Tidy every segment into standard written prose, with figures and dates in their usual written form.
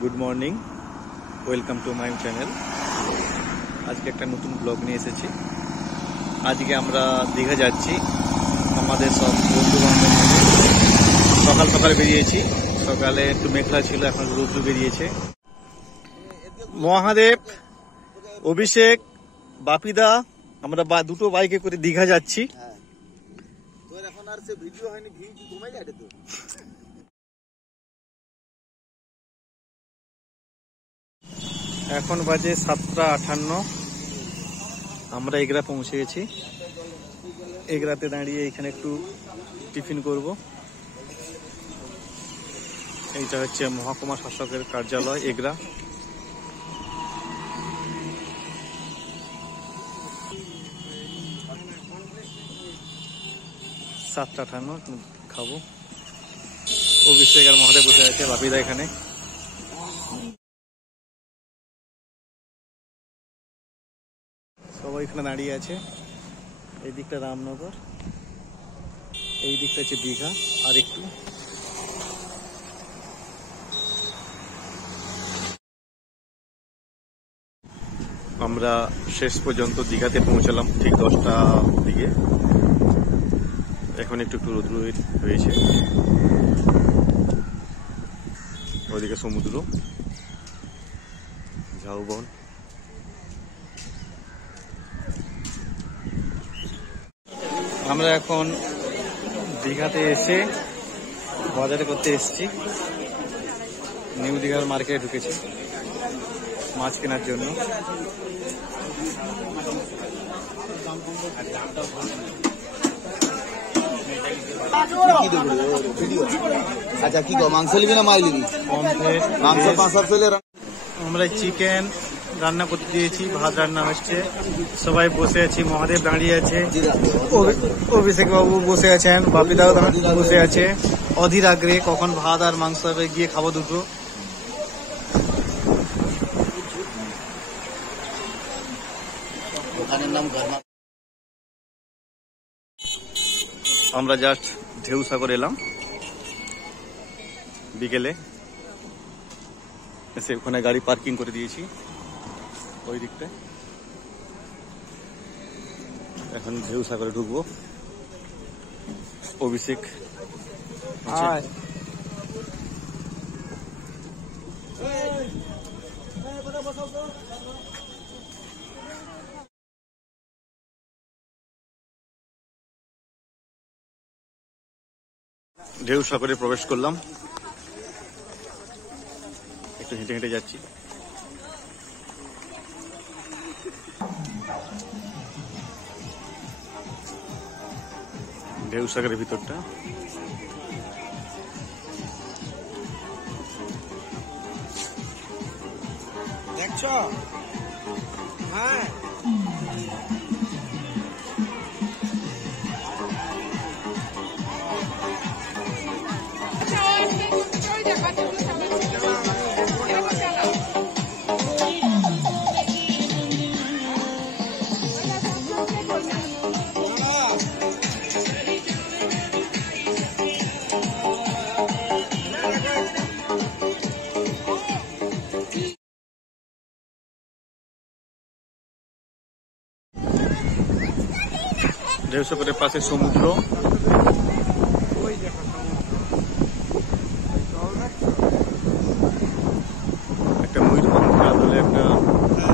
Good morning, welcome to my channel. আজকে একটা নতুন ব্লগ নিয়ে এসেছি। আজকে আমরা দীঘা যাচ্ছি আমাদের সব বন্ধু বান্ধব। সকাল সকাল বেরিয়েছি, সকালে একটু মেঘলা ছিল, এখন রোদ্দুর বেরিয়েছে। মহাদেব, অভিষেক, বাপিদা, আমরা দুটো বাইকে করে দীঘা যাচ্ছি। এখন বাজে 7:58। আমরা এগরা পৌঁছে গেছি। এগরাতে দাঁড়িয়ে এখানে একটু টিফিন করব। এইটা হচ্ছে মহকুমা শাসকের কার্যালয় এগরা। খাবো। অভিষেক আর মহাদেব বসে আছে, বাপিদা এখানে। সবাই এখানে দাঁড়িয়ে আছে। এই দিকটা রামনগর, এই দিকটা হচ্ছে দীঘা। আর একটু আমরা শেষ পর্যন্ত দীঘাতে পৌঁছালাম ঠিক 10টা দিকে। এখন একটু রোদ্র হয়েছে। ওইদিকে সমুদ্র, ঝাউবন। আমরা এখন দীঘাতে এসে বাজারে করতে এসেছি। নিউ দীঘার মার্কেটে ঢুকেছি মাছ কেনার জন্য। আচ্ছা, কি গো, মাংস নিবি না মাছ নিবি? মাংস 500 আমরা চিকেন রান্না করতে দিয়েছি, ভাত রান্না হচ্ছে, সবাই বসে আছি। মহাদেব দাঁড়িয়ে আছে, অভিষেক বাবু বসে আছেন, বাপিদাও বসে আছে অধীর আগ্রহে কখন ভাত আর মাংস হবে, গিয়ে খাবো দুটো। আমরা জাস্ট ঢেউ সাগর এলাম বিকেলে এসে, ওখানে গাড়ি পার্কিং করে দিয়েছি ওই দিকটা। এখন ঢেউ সাগরে ঢুকবো। অভিষেক ঢেউ সাগরে প্রবেশ করলাম। একটু হেঁটে হেঁটে যাচ্ছি। ঢেউ সাগরের ভিতরটা দেখছো? হ্যাঁ, ঢেউ সাগরের পাশে সমুদ্র। একটা ময়ূরপঙ্খ আদলে একটা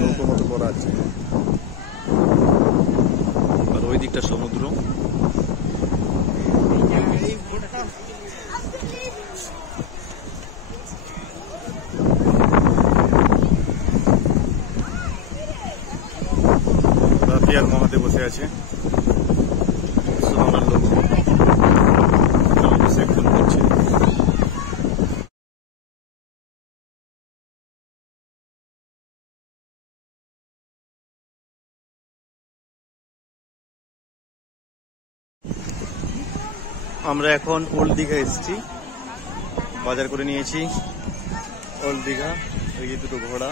নৌকো মতো করা আছে, আর ওই দিকটা সমুদ্র। বাপি আর মহাদেব বসে আছে। সোনার লোক সেকশন করছে। আমরা এখন ওল্ড দীঘা এসেছি, বাজার করে নিয়েছি। ওল্ড দীঘা, এই দুটো ঘোড়া,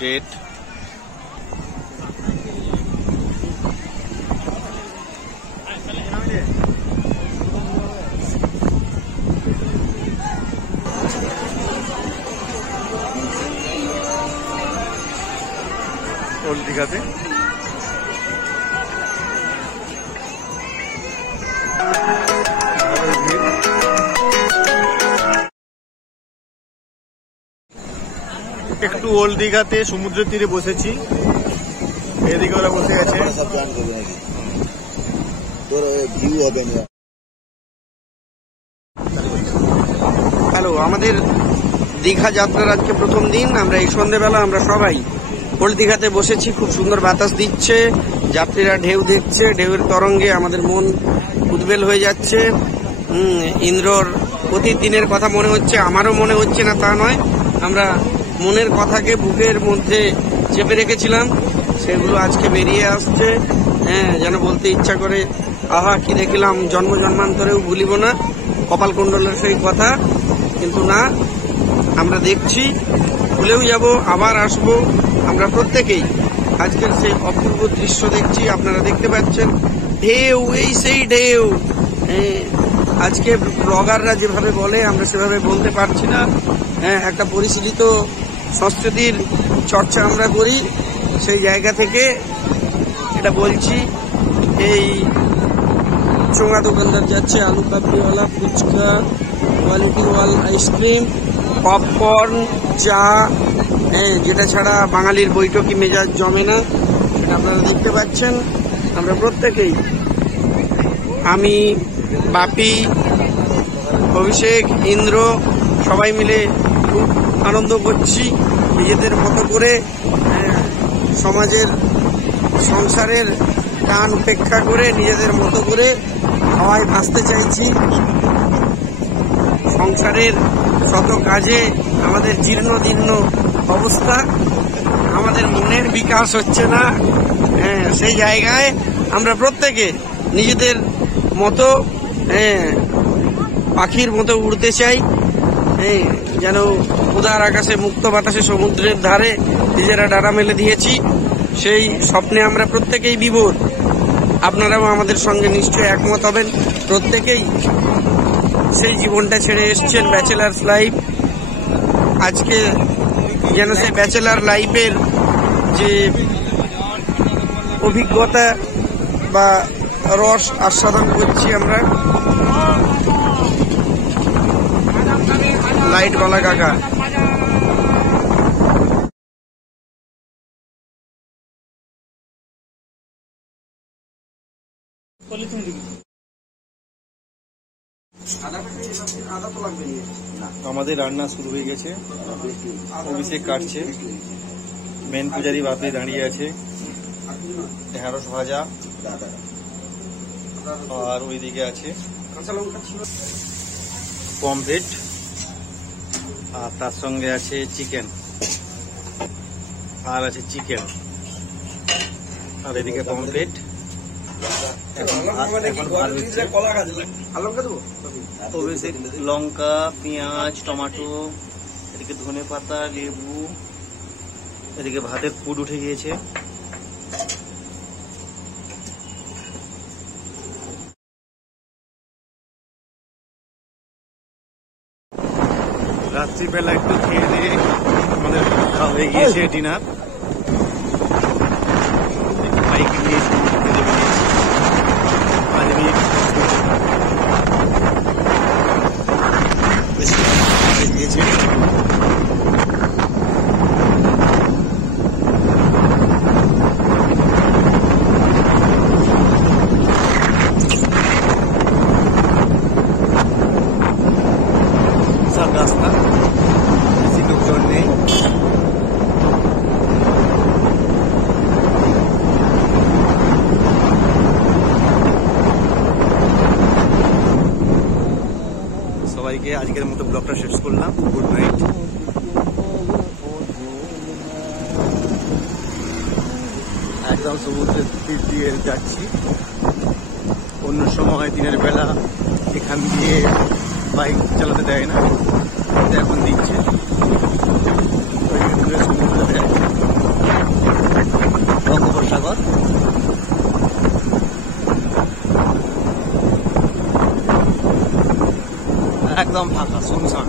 গেট। দীঘাতে। একটু ওল্ড দীঘাতে সমুদ্রের তীরে বসেছি, এদিকে ওরা বসে আছে। সব জয়েন করবে নাকি তোর ভিউ হবে না। হ্যালো, আমাদের দীঘা যাত্রার আজকে প্রথম দিন। আমরা এই সন্ধ্যেবেলা আমরা সবাই ওল্ড দীঘাতে বসেছি। খুব সুন্দর বাতাস দিচ্ছে, যাত্রীরা ঢেউ দেখছে, ঢেউয়ের তরঙ্গে আমাদের মন উদ্বেল হয়ে যাচ্ছে। ইন্দ্রর প্রতিদিনের কথা মনে হচ্ছে, আমারও মনে হচ্ছে না তা নয়। আমরা মনের কথাকে বুকের মধ্যে চেপে রেখেছিলাম, সেগুলো আজকে বেরিয়ে আসছে। যেন বলতে ইচ্ছা করে, আহা কি দেখিলাম, জন্ম জন্মান্তরেও ভুলিব না কপালকুণ্ডলের সেই কথা। কিন্তু না, আমরা দেখছি, ভুলেও যাব, আবার আসব। আমরা প্রত্যেকেই আজকের সেই অপূর্ব দৃশ্য দেখছি, আপনারা দেখতে পাচ্ছেন। ঢেউ, এই সেই ঢেউ। আজকে ব্লগাররা যেভাবে বলে আমরা সেভাবে বলতে পারছি না। একটা পরিশীলিত সংস্কৃতির চর্চা আমরা করি, সেই জায়গা থেকে এটা বলছি। এই চোঙা দোকানদার যাচ্ছে, আলু কাবলিওয়ালা, ফুচকা, কোয়ালিটি ওয়াল আইসক্রিম, পপকর্ন, চা, যেটা ছাড়া বাঙালির বৈঠকি মেজাজ জমে না, সেটা আপনারা দেখতে পাচ্ছেন। আমরা প্রত্যেকেই, আমি, বাপি, অভিষেক, ইন্দ্র, সবাই মিলে খুব আনন্দ করছি নিজেদের মতো করে। সমাজের সংসারের টান উপেক্ষা করে নিজেদের মতো করে হাওয়ায় ভাসতে চাইছি। সংসারের শত কাজে আমাদের জীর্ণদীর্ণ অবস্থা, আমাদের মনের বিকাশ হচ্ছে না। সেই জায়গায় আমরা প্রত্যেকে নিজেদের মতো পাখির মতো উড়তে চাই, যেন উদার আকাশে, মুক্ত বাতাসে, সমুদ্রের ধারে নিজেরা ডানা মেলে দিয়েছি। সেই স্বপ্নে আমরা প্রত্যেকেই বিভোর। আপনারাও আমাদের সঙ্গে নিশ্চয়ই একমত হবেন। প্রত্যেকেই সেই জীবনটা ছেড়ে এসছেন, ব্যাচেলার্স লাইফ। আজকে যেন সেই ব্যাচেলার লাইফের যে অভিজ্ঞতা বা রস আস্বাদন করছি আমরা। লাইটওয়ালা কাকা, আমাদের রান্না শুরু হয়ে গেছে। অভিষেক কাটছে, মেন পূজারি বাপে দাঁড়িয়ে আছে, ঢেঁড়স ভাজা, আর ওইদিকে আছে পমফ্রেট, আর তার সঙ্গে আছে চিকেন, আর আছে চিকেন, আর এদিকে পমফ্রেট। অভিষেক লঙ্কা, পেঁয়াজ, টমেটো, এদিকে ধনে পাতা, লেবু, এদিকে ভাতের পুর উঠে গিয়েছে। রাত্রিবেলা একটু খেয়ে দিয়ে আমাদের খাওয়া হয়ে গিয়েছে ডিনার। বাইক নিয়ে রাস্তা, বেশি লোকজন নেই। সবাইকে আজকের মতো ব্লগটা শেষ করলাম। Good night. একদম সমুদ্রের তীর দিয়ে যাচ্ছি। অন্য সময় দিনের বেলা এখান দিয়ে বাইক চালাতে দেয় না, এখন দিচ্ছে। বঙ্গোপসাগর একদম ফাঁকা, শুনশান।